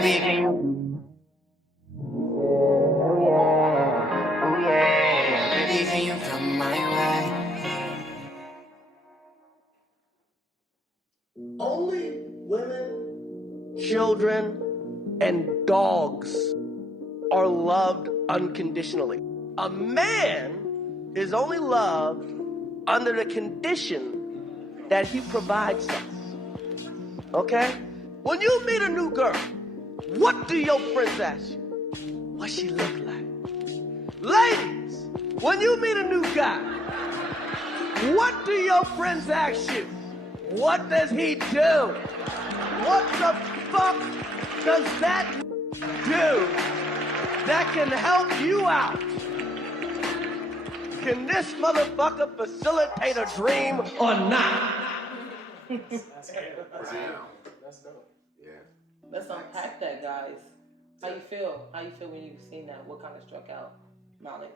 Baby, can you? Oh yeah, oh yeah. Baby, can you come my way? Only women, children, and dogs are loved unconditionally. A man is only loved under the condition that he provides something. Okay? When you meet a new girl, what do your friends ask you? What she look like? Ladies, when you meet a new guy, what do your friends ask you? What does he do? What the fuck does that do that can help you out? Can this motherfucker facilitate a dream or not? That's dope. Yeah. Let's unpack that, guys. How you feel? How you feel when you've seen that? What kind of struck out, Malik?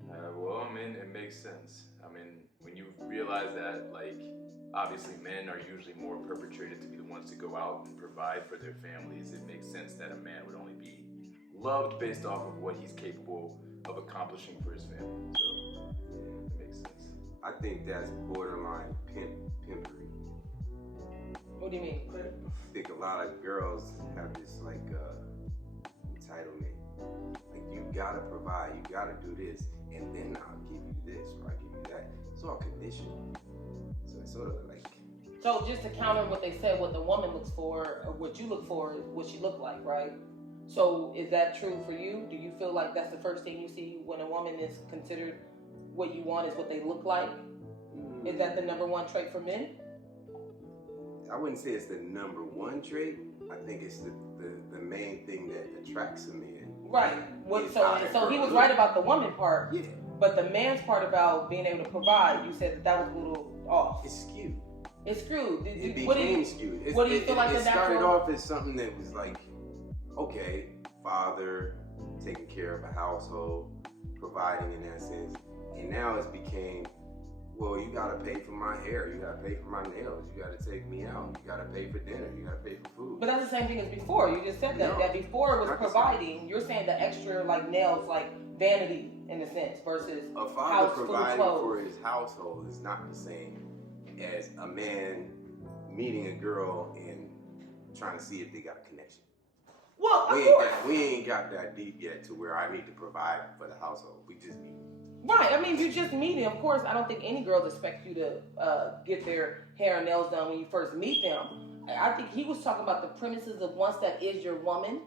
Well, I mean, it makes sense. I mean, when you realize that, like, obviously men are usually more perpetrated to be the ones to go out and provide for their families, it makes sense that a man would only be loved based off of what he's capable of accomplishing for his family. So, yeah, it makes sense. I think that's borderline pimpery. What do you mean? I think a lot of girls have this like entitlement. Like you gotta provide, you gotta do this, and then I'll give you this or I'll give you that. It's all conditional. So it's sort of like. So just to counter what they said, what the woman looks for, or what you look for, is what she look like, right? So is that true for you? Do you feel like that's the first thing you see when a woman is considered what you want is what they look like? Is that the number one trait for men? I wouldn't say it's the number one trait. I think it's the main thing that attracts a man. Right. So he was right about the woman part. Yeah. But the man's part about being able to provide, you said that was a little off. It's skewed. It's skewed. It became skewed. What do you feel like it the natural? started off as something that was like, okay, father taking care of a household, providing in that sense, and now it's became, well, you gotta pay for my hair, you gotta pay for my nails, you gotta take me out, you gotta pay for dinner, you gotta pay for food. But that's the same thing as before. You just said that. No, that before it was not the providing. You're saying the extra like nails, like vanity in a sense, versus A father house, food, providing clothes. for his household is not the same as a man meeting a girl and trying to see if they got a connection. Well, of course. We ain't got that deep yet to where I need to provide for the household. We just meet. Right. I mean, you just meet them. Of course, I don't think any girls expect you to get their hair and nails done when you first meet them. I think he was talking about the premises of once that is your woman.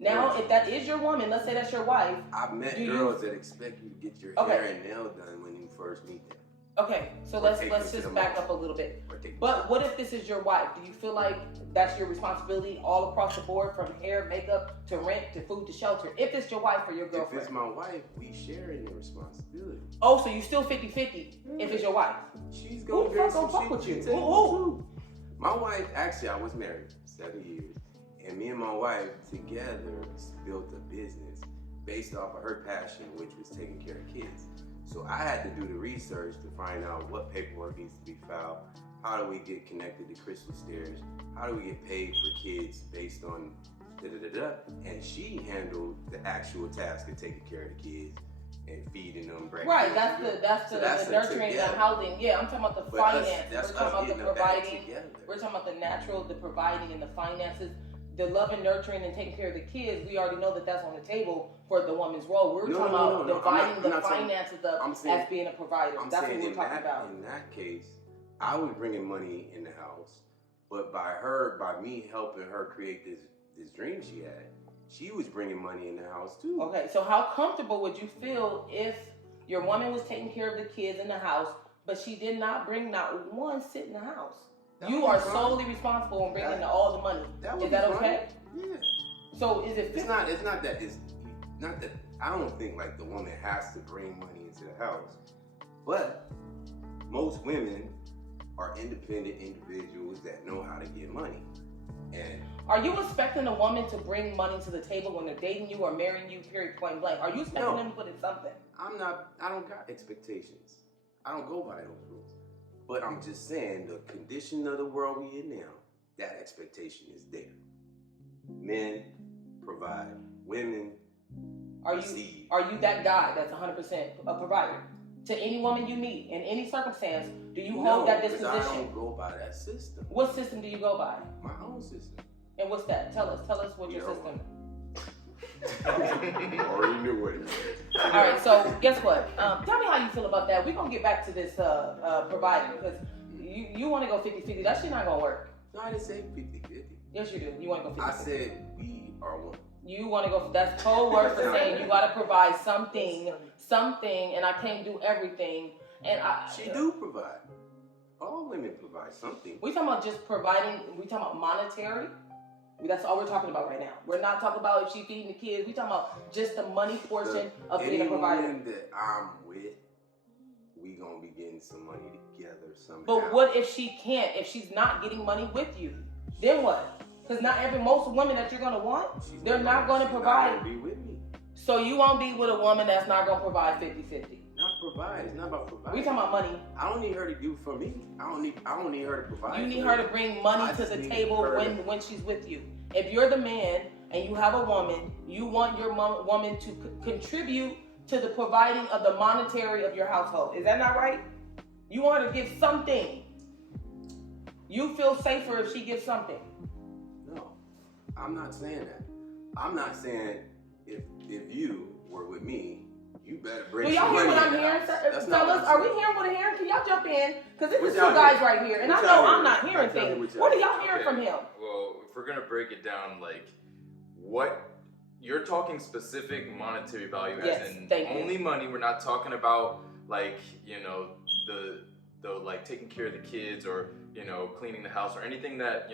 Now, if that is your woman, let's say that's your wife. I've met girls that expect you to get your hair and nail done when you first meet them. Okay, so let's just back up a little bit. But what if this is your wife? Do you feel like that's your responsibility all across the board, from hair, makeup, to rent, to food, to shelter? If it's your wife or your girlfriend? If it's my wife, we share in the responsibility. Oh, so you still 50-50 if it's your wife? She's gonna Who the fuck gonna fuck with you? Who? My wife, actually, I was married 7 years, and me and my wife together built a business based off of her passion, which was taking care of kids. So I had to do the research to find out what paperwork needs to be filed, how do we get connected to Crystal Stairs, how do we get paid for kids based on da-da-da-da, and she handled the actual task of taking care of the kids and feeding them breakfast. Right, that's the nurturing and the housing. Yeah, I'm talking about the finance. We're talking about the providing. We're talking about the natural, the providing, and the finances. The love and nurturing and taking care of the kids, we already know that that's on the table for the woman's role. We're talking about dividing the finances as being a provider. That's what we're talking about. In that case, I was bringing money in the house, but by me helping her create this dream she had, she was bringing money in the house too. Okay, so how comfortable would you feel if your woman was taking care of the kids in the house, but she did not bring not one cent in the house? You are solely responsible in bringing all the money. Is that okay? Yeah. So is it? It's not that. I don't think like the woman has to bring money into the house, but most women are independent individuals that know how to get money. And are you expecting a woman to bring money to the table when they're dating you or marrying you? Period. Point blank. Are you expecting them to put in something? I'm not. I don't got expectations. I don't go by those rules. But I'm just saying, the condition of the world we in now, that expectation is there. Men provide. Women Are receive. you that guy that's 100% a provider? To any woman you meet, in any circumstance, do you hold that disposition? I don't go by that system. What system do you go by? My own system. And what's that? Tell us what your system. Already knew what it was. All right, so guess what? Tell me how you feel about that. We're going to get back to this providing, because you want to go 50-50. That shit not going to work. No, I didn't say 50-50. Yes, you do. You want to go 50-50. I said we are one. You want to go, that's code word for saying you got to provide something, and I can't do everything. And She do provide. All women provide something. We talking about just providing, we talking about monetary. That's all we're talking about right now. We're not talking about if she feeding the kids. We talking about just the money portion of being a provider. Anyone that I'm with, we gonna be getting some money together somehow. But what if she can't? If she's not getting money with you, then what? Because most women that you're gonna want, they're not gonna provide. Not gonna be with me. So you won't be with a woman that's not gonna provide 50-50. Not provide. It's not about providing. We talking about money. I don't need her to do for me. I don't need her to provide. You need her to bring money to the table when she's with you. If you're the man and you have a woman, you want your woman to contribute to the providing of the monetary of your household. Is that not right? You want her to give something. You feel safer if she gives something. No, I'm not saying that. I'm not saying if you were with me, you better bring. Do y'all some hear money what I'm hearing, fellas? Are we hearing what I'm hearing? Can y'all jump in? Because this is two guys right here, and I know I'm not hearing things. What are y'all hearing from him? Well, if we're gonna break it down, like, what you're talking specific monetary value, as in only money. We're not talking about like the like taking care of the kids or cleaning the house or anything that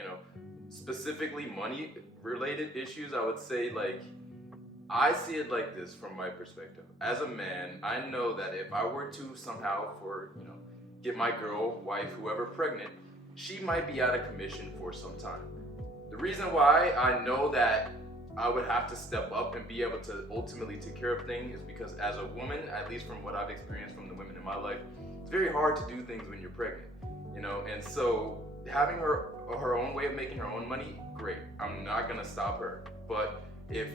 specifically money related issues. I would say, like, I see it like this from my perspective. As a man, I know that if I were to somehow get my girl, wife, whoever pregnant, she might be out of commission for some time. The reason why I know that I would have to step up and be able to ultimately take care of things is because as a woman, at least from what I've experienced from the women in my life, it's very hard to do things when you're pregnant, and so having her own way of making her own money, great. I'm not gonna stop her. But if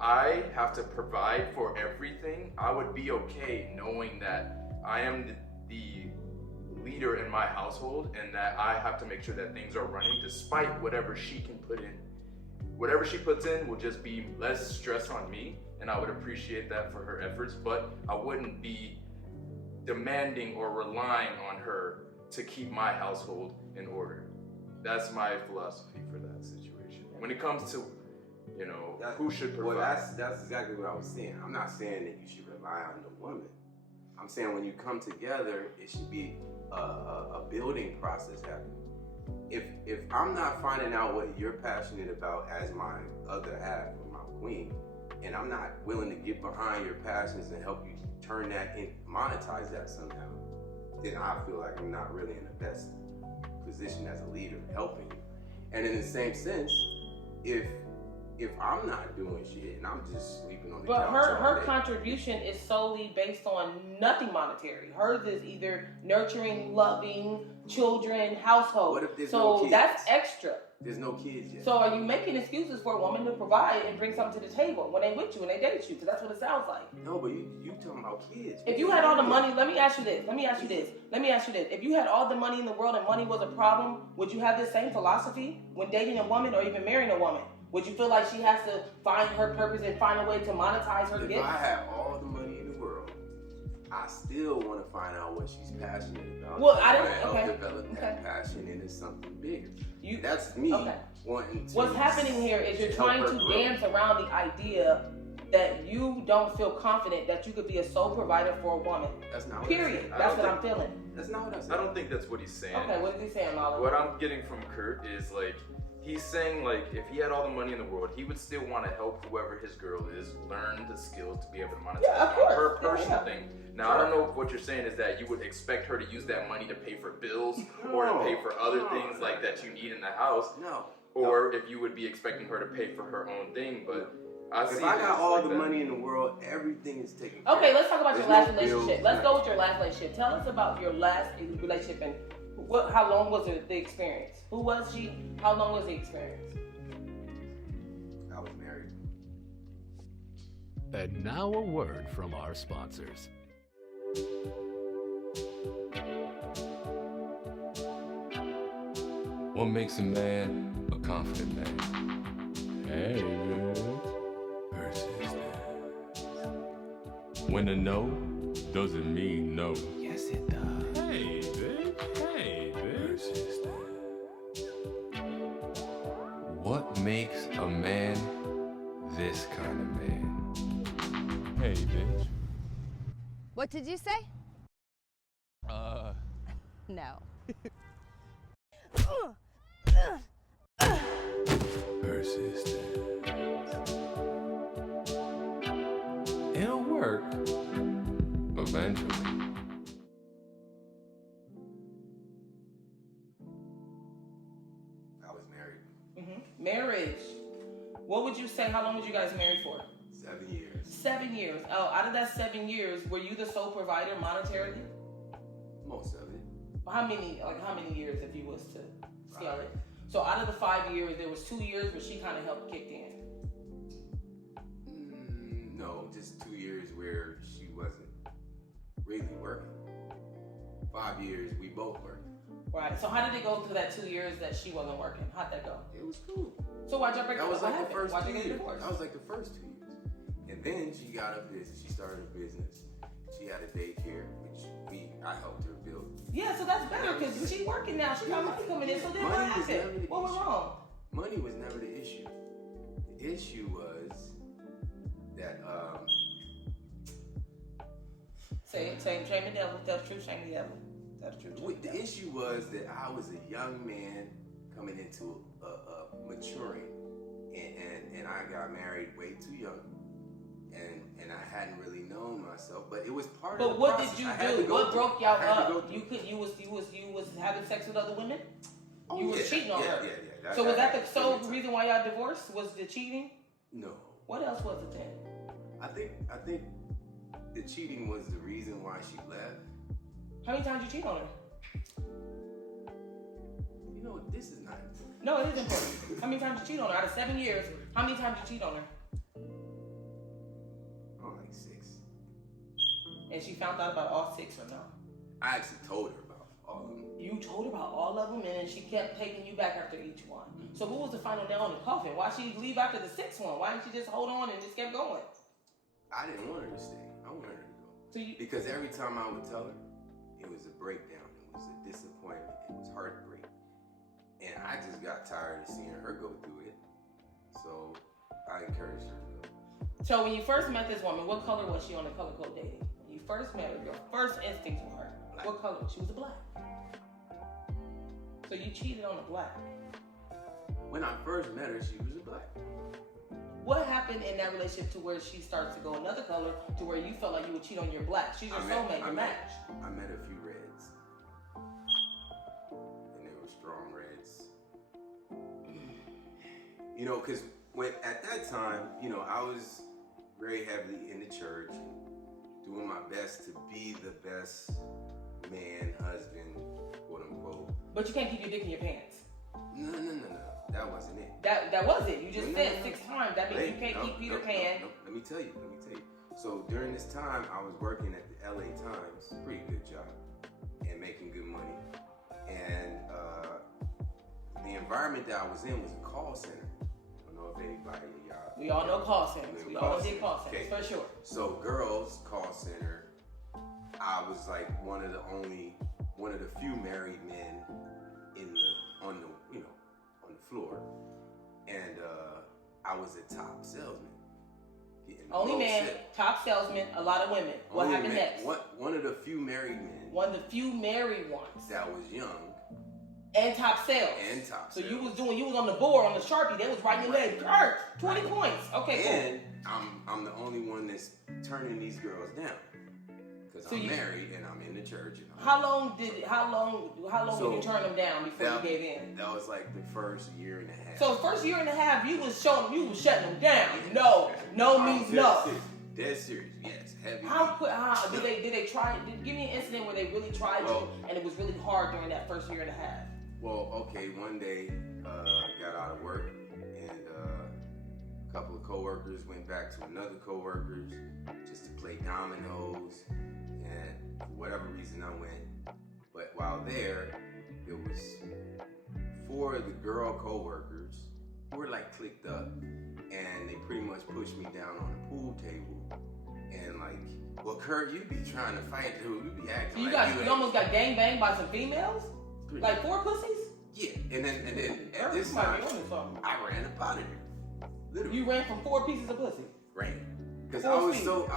I have to provide for everything, I would be okay knowing that I am the leader in my household and that I have to make sure that things are running despite whatever she can put in. Whatever she puts in will just be less stress on me, and I would appreciate that for her efforts, but I wouldn't be demanding or relying on her to keep my household in order. That's my philosophy for that situation. When it comes to who should provide. Well, that's exactly what I was saying. I'm not saying that you should rely on the woman. I'm saying when you come together, it should be a building process happening. If I'm not finding out what you're passionate about as my other half or my queen, and I'm not willing to get behind your passions and help you turn that in, monetize that somehow, then I feel like I'm not really in the best position as a leader helping you. And in the same sense, if I'm not doing shit and I'm just sleeping on the couch, but her contribution is solely based on nothing monetary. Hers is either nurturing, loving, children, household. What if there's so no kids? That's extra. There's no kids yet. So are you making excuses for a woman to provide and bring something to the table when they with you and they date you? Because that's what it sounds like. No, but you talking about kids. If you had all the money, let me ask you this. If you had all the money in the world and money was a problem, would you have this same philosophy when dating a woman or even marrying a woman? Would you feel like she has to find her purpose and find a way to monetize her gifts? If I had all the money in the world, I still want to find out what she's passionate about. Well, I don't. Help develop that passion into something bigger. That's me wanting to. What's happening here is you're trying to dance around the idea that you don't feel confident that you could be a sole provider for a woman. That's not what Period. That's what I'm feeling. That's not what I said. I don't think that's what he's saying. Okay, what is he saying, Molly? What I'm getting from Kurt is like, he's saying like if he had all the money in the world, he would still want to help whoever his girl is learn the skills to be able to monetize her personal thing. Now, I don't know if what you're saying is that you would expect her to use that money to pay for bills or to pay for other things like that you need in the house. No. Or if you would be expecting her to pay for her own thing, but if I got all the money in the world, everything is taken care of. Okay, let's talk about your last relationship. Let's go with your last relationship. Tell us about your last relationship and how long was the experience? Who was she? How long was the experience? I was married. And now a word from our sponsors. What makes a man a confident man? Hey, man. Persistence. When a no doesn't mean no. Yes, it does. Hey, bitch. Hey, bitch. Persistence. What makes a man this kind of man? Hey, bitch. What did you say? No. Persistence. It'll work. Eventually. I was married Marriage. What would you say? How long was you guys married for? 7 years. 7 years. Oh, out of that 7 years, were you the sole provider monetarily? Most of it. How many years, if you was to scale it? So out of the 5 years, there was 2 years where she kind of helped kick in. No, just 2 years where she wasn't really working. 5 years, we both worked. Right. So how did it go through that 2 years that she wasn't working? How'd that go? It was cool. So why'd y'all break up? That was What like the happened? first Why'd 2 you get years. divorced? That was like the first 2 years. And then she got a business. She started a business. She had a daycare, which I helped her build. Yeah, so that's better because she's working now. She got money coming in. So then what happened? What went wrong? Money was never the issue. The issue was that Shame the devil. Tell the truth. Shame the devil. Tell the truth. the issue was that I was a young man coming into maturing, and I got married way too young, and I hadn't really known myself. But it was part of the what process. did you I had to do? go What through- broke y'all I had to go up? through- You was having sex with other women? Oh, You was cheating on her. Yeah. So was that the sole plenty of reason why y'all divorced? Was the cheating? No. What else was it then? I think the cheating was the reason why she left. How many times you cheat on her? You know, this is not important. No, it is important. How many times you cheat on her? Out of 7 years, how many times you cheat on her? Oh, like 6. And she found out about all 6 or no? I actually told her about all of them. You told her about all of them, and then she kept taking you back after each one. So what was the final nail in the coffin? Why she leave after the 6th one? Why didn't she just hold on and just kept going? I didn't want her to stay. I wanted her to go. So you, Because every time I would tell her, it was a breakdown. It was a disappointment. It was heartbreak. And I just got tired of seeing her go through it. So I encouraged her to go. so when you first met this woman, what color was she on the color code dating? When you first met her, your first instinct for her, Black. what color? She was a black. So you cheated on a black. When I first met her, she was a black. What happened in that relationship to where she starts to go another color to where you felt like you would cheat on your black? She's your soulmate, your match. I met a few reds. And they were strong reds. You know, because at that time, you know, I was very heavily in the church, doing my best to be the best man, husband, quote unquote. But you can't keep your dick in your pants. No. That wasn't it. That was it. You just No, said no. 6 times. That means you can't keep Peter Pan. No. Let me tell you. So during this time, I was working at the LA Times, pretty good job, and making good money. And the environment that I was in was a call center. I don't know if anybody, y'all. We all know call centers. We all did call centers, Okay. for sure. So girls call center, I was like one of the few married men on the floor, and I was a top salesman. Only man, top salesman, a lot of women. What happened next? One of the few married men. One of the few married ones. That was young. And top sales. So you was on the board on the Sharpie. They was writing your name. 20 points. Okay, cool. And I'm the only one that's turning these girls down. Because I'm married and I'm in the church. And how long did you turn them down before you gave in? That was like the first year and a half. So the first year and a half, you was shutting them down. No means no. Dead serious, yes. Heavy. Did they try? Give me an incident where they really tried you and it was really hard during that first year and a half. Well, okay, one day got out of work and a couple of coworkers brothers went back to another coworker's just to play dominoes, and for whatever reason I went. But while there was 4 of the girl coworkers who were like clicked up, and they pretty much pushed me down on the pool table, and like, well, Kurt, you be trying to fight, dude. You be acting you almost got gang banged by some females, like 4 pussies. Yeah, and then at this time, I ran up out of there. Literally. You ran from 4 pieces of pussy. Ran, because I was so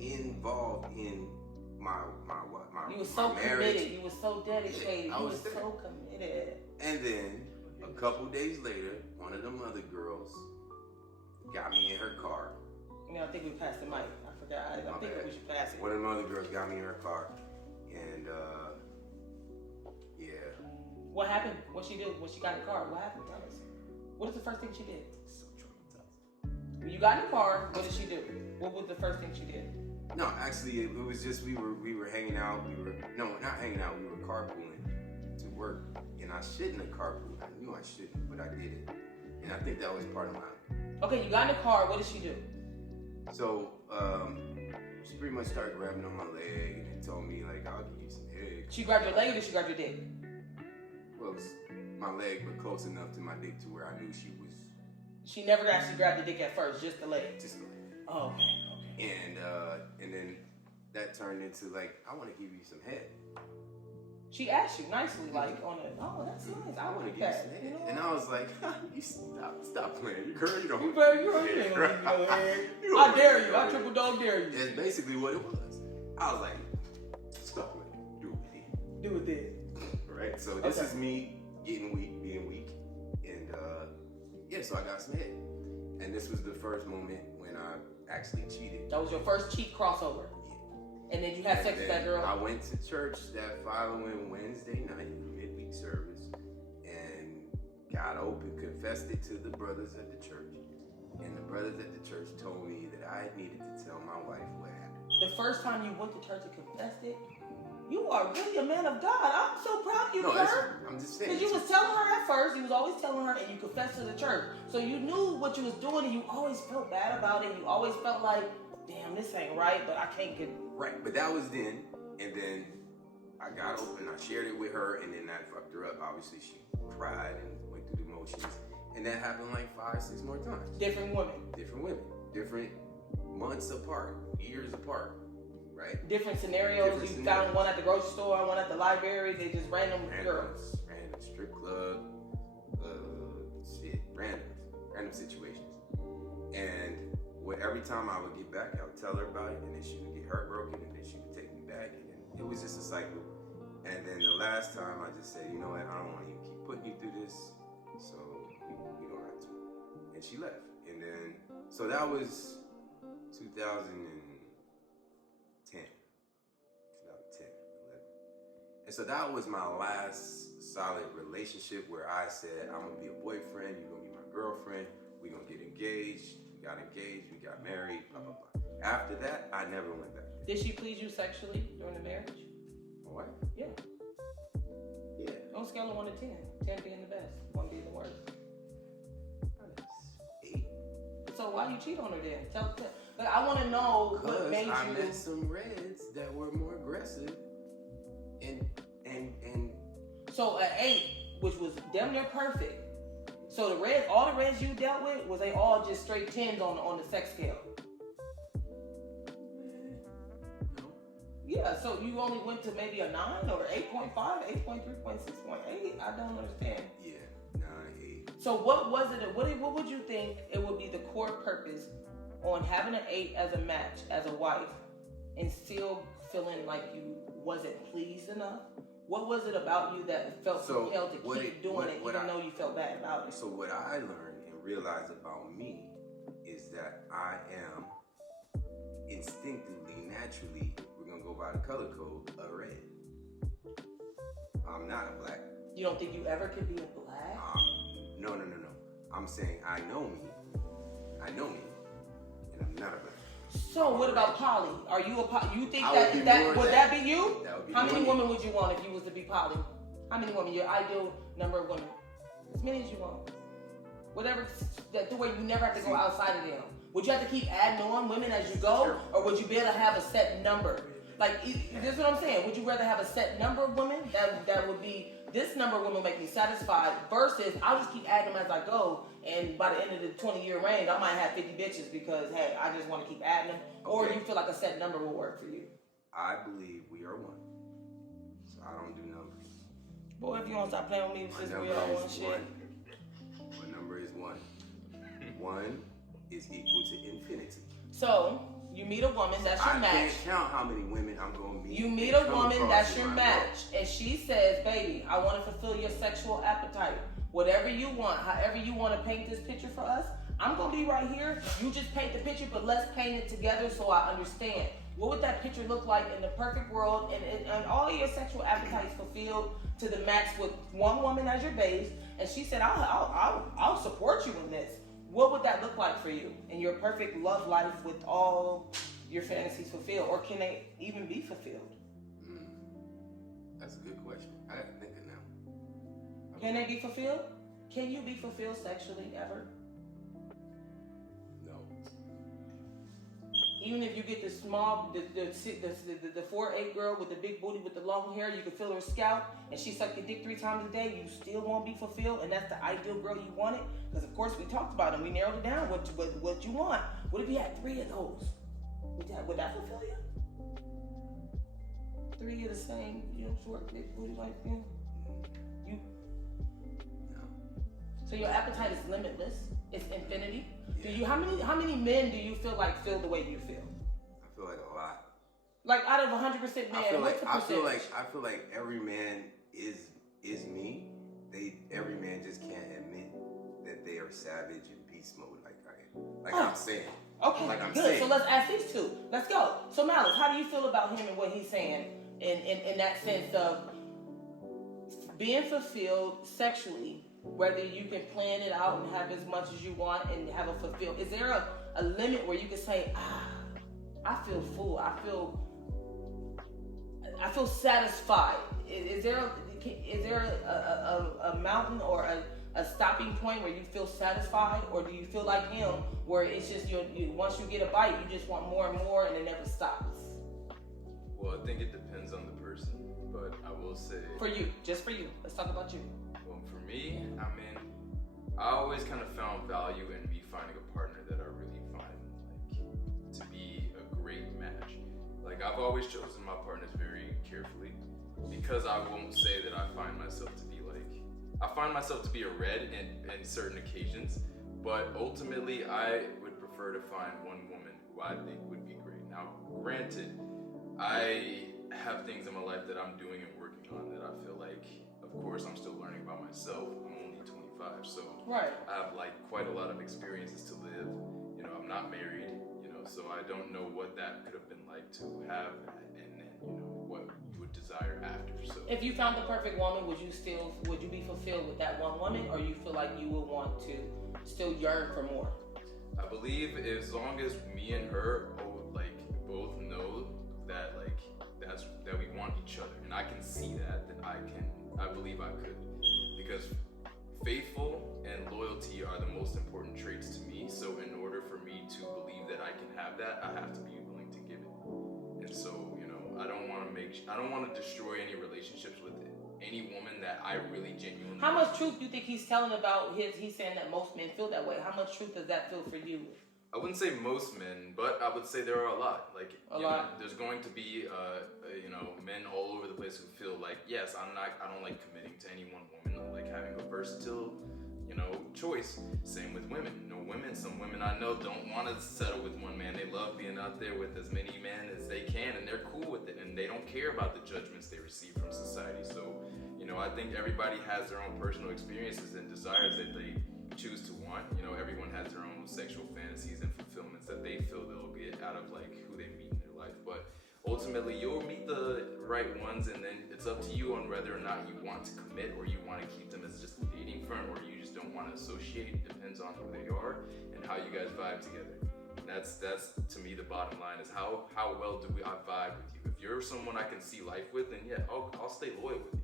involved in my You were so marriage. committed. You were so dedicated. Yeah, you were so committed. And then a couple days later, one of them other girls got me in her car. I think we passed the mic. I forgot. I think we should pass it. One of them other girls got me in her car, and yeah. What happened? What she did when she got in the car? What happened? Tell us. What is the first thing she did? So traumatized. When you got in the car, what did she do? What was the first thing she did? No, actually, it was just we were hanging out. We were not hanging out. We were carpooling to work, and I shouldn't have carpooled. I knew I shouldn't, but I did it, and I think that was part of mine. Okay, you got in the car. What did she do? So she pretty much started grabbing on my leg and told me like, I'll give you some head. She grabbed your leg or did she grab your dick? Well, it was my leg, but close enough to my dick to where I knew she was. She never actually grabbed the dick at first, just the leg. Just the leg. Oh, okay. And then that turned into like, I want to give you some head. She asked you nicely, like on a, oh, that's nice. I want to give you some head. You know? And I was like, you stop playing. You girl, you don't. I dare you. I triple dog dare you. That's basically what it was. I was like, stop playing. Do it then. Do it then. Right. So this is me getting weak, being weak, and yeah. So I got some head, and this was the first moment when I actually cheated. That was your first cheat crossover. And then you had sex with that girl? I went to church that following Wednesday night, midweek service, and got open, confessed it to the brothers at the church. And the brothers at the church told me that I needed to tell my wife what happened. The first time you went to church and confessed it? You are really a man of God. I'm so proud of you, Kurt. I'm just saying. Because you was telling her at first, you was always telling her, and you confessed to the church. So you knew what you was doing, and you always felt bad about it. You always felt like, damn, this ain't right, but I can't get... Right, but that was then, and then I got open, I shared it with her, and then that fucked her up. Obviously, she cried and went through the motions, and that happened like 5-6 more times. Different women, different months apart, years apart, right? Different scenarios. You found one at the grocery store, one at the library. They just random girls, random strip club, random situations, and. Every time I would get back, I would tell her about it, and then she would get heartbroken, and then she would take me back, and then it was just a cycle. And then the last time, I just said, you know what, I don't want to keep putting you through this, so we don't have to. And she left. And then, so that was 2010. And so that was my last solid relationship where I said, I'm going to be a boyfriend, you're going to be my girlfriend, we're going to get engaged. Got engaged, we got married, blah, blah, blah. After that, I never went back. Did she please you sexually during the marriage? My wife? Yeah. On a scale of 1 to 10, 10 being the best, 1 being the worst. 8. So why you cheat on her then? Tell. Like, I want to know what made I you. met some reds that were more aggressive, and. So an 8, which was damn near perfect. So the reds, all the reds you dealt with, was they all just straight 10s on the sex scale? No. Yeah, so you only went to maybe a 9 or 8.5, 8.3, 6.8? I don't understand. Yeah, 9, 8. So what was it, what would you think it would be the core purpose on having an 8 as a match, as a wife, and still feeling like you wasn't pleased enough? What was it about you that felt compelled to keep doing it even though you felt bad about it? So what I learned and realized about me is that I am instinctively, naturally, we're going to go by the color code, a red. I'm not a black. You don't think you ever could be a black? No. I'm saying I know me, and I'm not a black. So what about poly? Are you a poly? You think that would that be you? That would be How many women would you want if you was to be poly? How many women? Your ideal number of women? As many as you want. Whatever, the way you never have to go outside of them. Would you have to keep adding on women as you go, or would you be able to have a set number? Like, this is what I'm saying. Would you rather have a set number of women that would be, this number of women make me satisfied, versus I'll just keep adding them as I go, and by the end of the 20-year range, I might have 50 bitches because, hey, I just want to keep adding them, or you feel like a set number will work for you? I believe we are one. So I don't do numbers. Boy, if you don't stop playing with me with this we are one shit. My number is 1. 1 is equal to infinity. So, you meet a woman that's your match. I can't count how many women I'm going to meet. You meet a woman that's your match, and she says, baby, I want to fulfill your sexual appetite. Whatever you want, however you want to paint this picture for us, I'm going to be right here. You just paint the picture, but let's paint it together so I understand. What would that picture look like in the perfect world, and all your sexual appetites fulfilled to the max with one woman as your base? And she said, I'll support you in this. What would that look like for you in your perfect love life with all your fantasies fulfilled, or can they even be fulfilled? That's a good question. I got to think of now. Can they be fulfilled? Can you be fulfilled sexually ever? No. Even if you get the small, the 4'8" girl with the big booty with the long hair, you can feel her scalp, and she suck your dick 3 times a day, you still won't be fulfilled, and that's the ideal girl you wanted? Because of course we talked about it, and we narrowed it down what you want. What if you had 3 of those? Would that fulfill you? 3 of the same, short big booty like you? No. So your appetite is limitless. It's infinity. Yeah. How many men do you feel like feel the way you feel? I feel like a lot. Like out of 100% men, what's the percentage? I feel like every man is me. Every man just can't admit that they are savage in beast mode like I am. I'm saying. Okay, like I'm good. saying. So let's ask these two. Let's go. So Malice, how do you feel about him and what he's saying in that sense of being fulfilled sexually? Whether you can plan it out and have as much as you want and have a fulfilled. Is there a limit where you can say, I feel full. I feel satisfied. Is there a mountain or a stopping point where you feel satisfied, or do you feel like him where it's just once you get a bite, you just want more and more and it never stops? Well, I think it depends on the person, but I will say for you, just for you. Let's talk about you. For me, I mean, I always kind of found value in me finding a partner that I really find like to be a great match. Like I've always chosen my partners very carefully because I won't say that I find myself to be a red in certain occasions, but ultimately I would prefer to find one woman who I think would be great. Now, granted, I have things in my life that I'm doing and working on that I feel like, of course, I'm still learning about myself. I'm only 25, so I have like quite a lot of experiences to live. I'm not married, so I don't know what that could have been like to have that, and then what you would desire after. So if you found the perfect woman, would you be fulfilled with that one woman, or you feel like you would want to still yearn for more? I believe as long as me and her both know that that we want each other, and I can see that, then I believe I could, because faithful and loyalty are the most important traits to me. So in order for me to believe that I can have that, I have to be willing to give it. And so, I don't want to destroy any relationships with any woman that I really genuinely. How much truth do you think he's telling about he's saying that most men feel that way? How much truth does that feel for you? I wouldn't say most men, but I would say there are a lot. There's going to be, men all over the place who feel like, yes, I don't like committing to any one woman. I like having a versatile, choice. Same with women. Some women I know don't want to settle with one man. They love being out there with as many men as they can, and they're cool with it, and they don't care about the judgments they receive from society. So, I think everybody has their own personal experiences and desires that they choose to want. Everyone has their own sexual fantasies and fulfillments that they feel they'll get out of who they meet in their life. But ultimately, you'll meet the right ones, and then it's up to you on whether or not you want to commit, or you want to keep them as just a dating front, or you just don't want to associate. It depends on who they are and how you guys vibe together. And that's to me the bottom line is how well do I vibe with you. If you're someone I can see life with, then yeah, I'll stay loyal with you.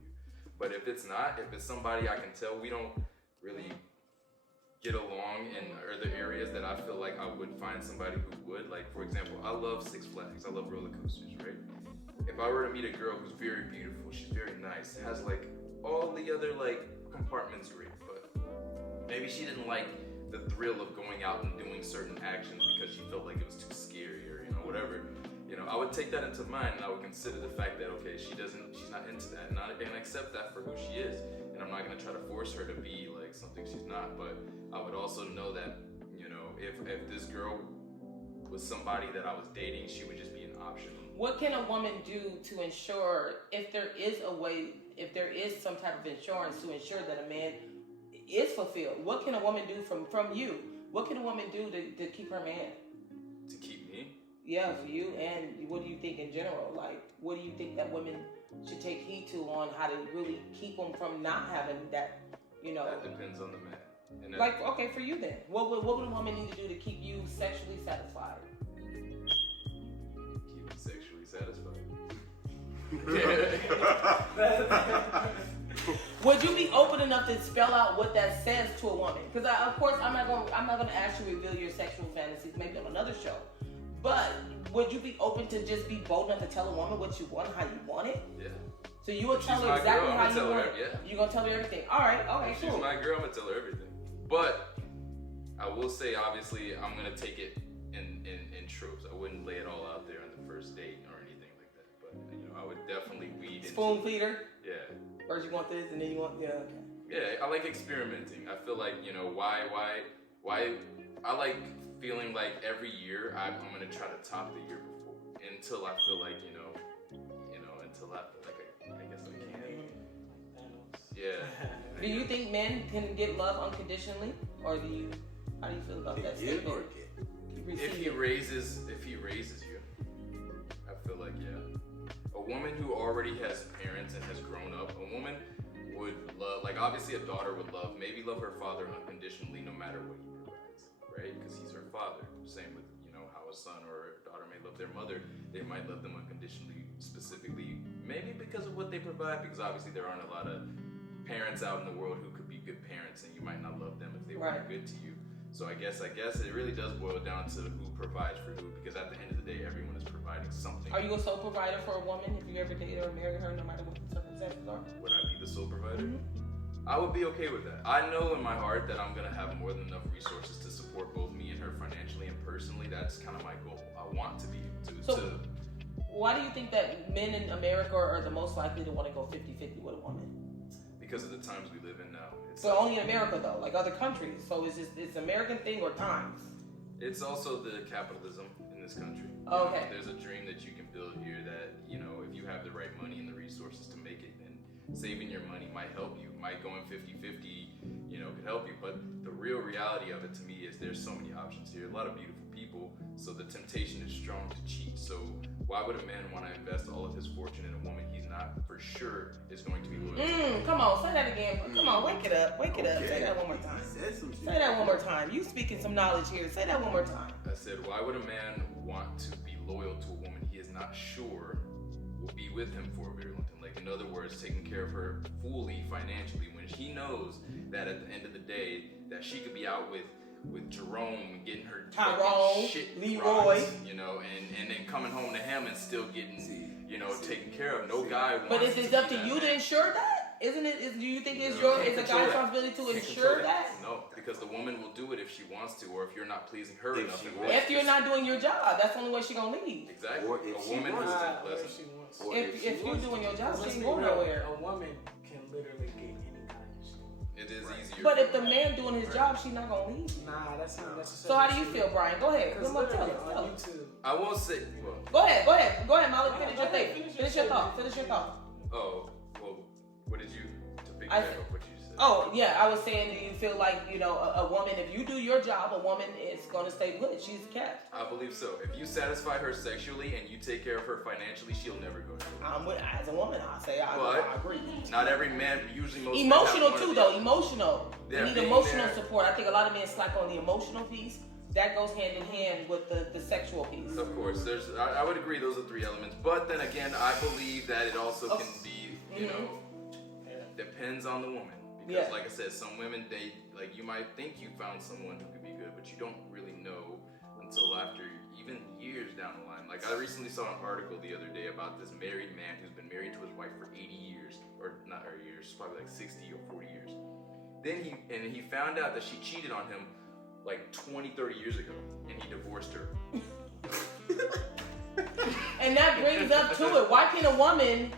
But if it's not, if it's somebody I can tell we don't really get along in other areas that I feel like I would find somebody who would. Like, for example, I love Six Flags. I love roller coasters, right? If I were to meet a girl who's very beautiful, she's very nice, has like all the other like compartments great, but maybe she didn't like the thrill of going out and doing certain actions because she felt like it was too scary or, you know, whatever. You know, I would take that into mind and I would consider the fact that, okay, she's not into that, and I can accept that for who she is. And I'm not gonna try to force her to be like something she's not, but I would also know that, you know, if this girl was somebody that I was dating, she would just be an option. What can a woman do to ensure, if there is some type of insurance to ensure that a man is fulfilled? What can a woman do from you? What can a woman do to keep her man? To keep me? Yeah, for you. And what do you think in general? Like, what do you think that women should take heed to on how to really keep them from not having that, you know? That depends on the man. And like, okay, for you then, what would a woman need to do to keep you sexually satisfied? Keep me sexually satisfied. Would you be open enough to spell out what that says to a woman? Because of course I'm not gonna ask you to reveal your sexual fantasies, maybe on another show. But would you be open to just be bold enough to tell a woman what you want, how you want it? Yeah. So you would tell her exactly how you want it? Yeah. You're gonna tell her everything. All right, okay, If she's my girl, I'm gonna tell her everything. But I will say, obviously, I'm gonna take it in tropes. I wouldn't lay it all out there on the first date or anything like that. But you know, I would definitely weed spoon feeder. Yeah. First you want this, and then you want okay. Yeah, I like experimenting. I feel like, you know, why I like feeling like every year I'm gonna try to top the year before until I feel like until I feel like I guess I can. Yeah. Do you think men can get love unconditionally, or how do you feel about that statement? If he raises you, I feel like, yeah. A woman who already has parents and has grown up, a woman would love, like obviously a daughter would maybe love her father unconditionally no matter what he provides, right? Because he's her father. Same with, you know, how a son or a daughter may love their mother. They might love them unconditionally, specifically, maybe because of what they provide, because obviously there aren't a lot of parents out in the world who could be good parents, and you might not love them if they weren't good to you. So I guess it really does boil down to who provides for who, because at the end of the day, everyone is providing something. Are you a sole provider for a woman if you ever dated or married her, no matter what the circumstances are? Would I be the sole provider? Mm-hmm. I would be okay with that. I know in my heart that I'm gonna have more than enough resources to support both me and her financially and personally. That's kind of my goal. I want to be able to. Why do you think that men in America are the most likely to want to go 50-50 with a woman? Because of the times we live in now. But only in America though, like other countries. So it's American thing or times? It's also the capitalism in this country. Okay. There's a dream that you can build here that, you know, if you have the right money and the resources to make it, then saving your money might help you. Might going 50-50, you know, could help you. But the real reality of it to me is there's so many options here. A lot of beautiful people. So the temptation is strong to cheat. So why would a man want to invest all of his fortune in a woman he's not for sure is going to be loyal? Come on, say that again. Come on, wake it up. Wake it up. Say that one more time. Say that one more time. You speaking some knowledge here. Say that one more time. I said, why would a man want to be loyal to a woman he is not sure will be with him for a very long time? Like, in other words, taking care of her fully financially when he knows that at the end of the day that she could be out with Jerome getting her Tyrone, shit Leroy, rocked, you know, and then coming home to him and still getting, you know, taken care of. No guy wants. But is it up to you to ensure that? Isn't it? Do you think it's a guy's responsibility to ensure that? No, because the woman will do it if she wants to, or if you're not pleasing her enough. If you're not doing your job, that's the only way she's gonna leave. Exactly. Or if a woman who's unpleasant. If you're doing your job, she ain't going nowhere. A woman can literally get any kind of shit. It is easier. But if the man doing his job, she's not gonna leave. Nah, that's not necessarily. So how do you feel, Brian? Go ahead. Because literally on YouTube. I won't say. Well, Go ahead, Molly. Finish your thing. Finish your thought. Oh, well, what did you to piggyback off what you said? Oh yeah, I was saying, do you feel like, you know, a woman, if you do your job, a woman is gonna stay good. She's kept. I believe so. If you satisfy her sexually and you take care of her financially, she'll never go anywhere. As a woman, I say I agree. Not every man, usually most emotional too, though. Emotional. Yeah, you need emotional support. I think a lot of men slack on the emotional piece. That goes hand in hand with the sexual piece. Of course, I would agree those are three elements. But then again, I believe that it also can be, you know, depends on the woman. Because like I said, some women, they like you might think you found someone who could be good, but you don't really know until after even years down the line. Like I recently saw an article the other day about this married man who's been married to his wife for 80 years, or not 80 years, probably like 60 or 40 years. Then he found out that she cheated on him like 20, 30 years ago, and he divorced her. And that brings up to it. Why can a woman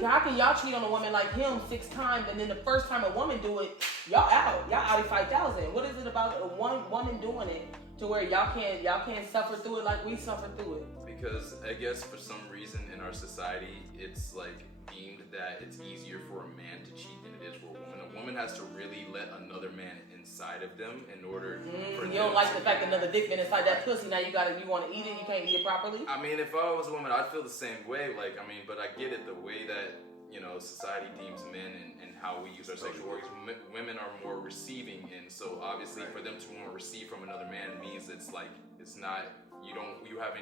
how can y'all cheat on a woman like him 6 times, and then the first time a woman do it, y'all out. Y'all out of 5,000. What is it about one woman doing it to where y'all can't suffer through it like we suffer through it? Because I guess for some reason in our society, it's like deemed that it's easier for a man to cheat than it is for a woman. A woman has to really let another man inside of them in order for you don't like the fact that another dick been inside that pussy. Now you want to eat it. You can't eat it properly. I mean, if I was a woman, I'd feel the same way. Like, I mean, but I get it. The way that society deems men and how we use our sexual organs. Women are more receiving, and so obviously for them to want to receive from another man means it's like it's not. You have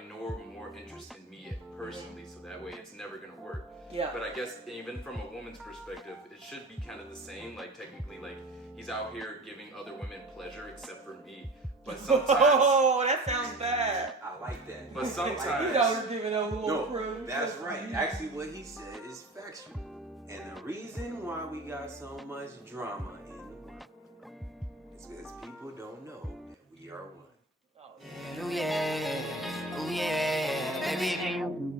more interest in me personally, so that way it's never gonna work. Yeah. But I guess even from a woman's perspective, it should be kind of the same. Like technically, like he's out here giving other women pleasure except for me. But sometimes. Oh, that sounds bad. I like that. But sometimes. You know, giving a little pleasure. That's right. Actually, what he said is factual. And the reason why we got so much drama in the world is because people don't know that we are one. Oh yeah, baby, can you?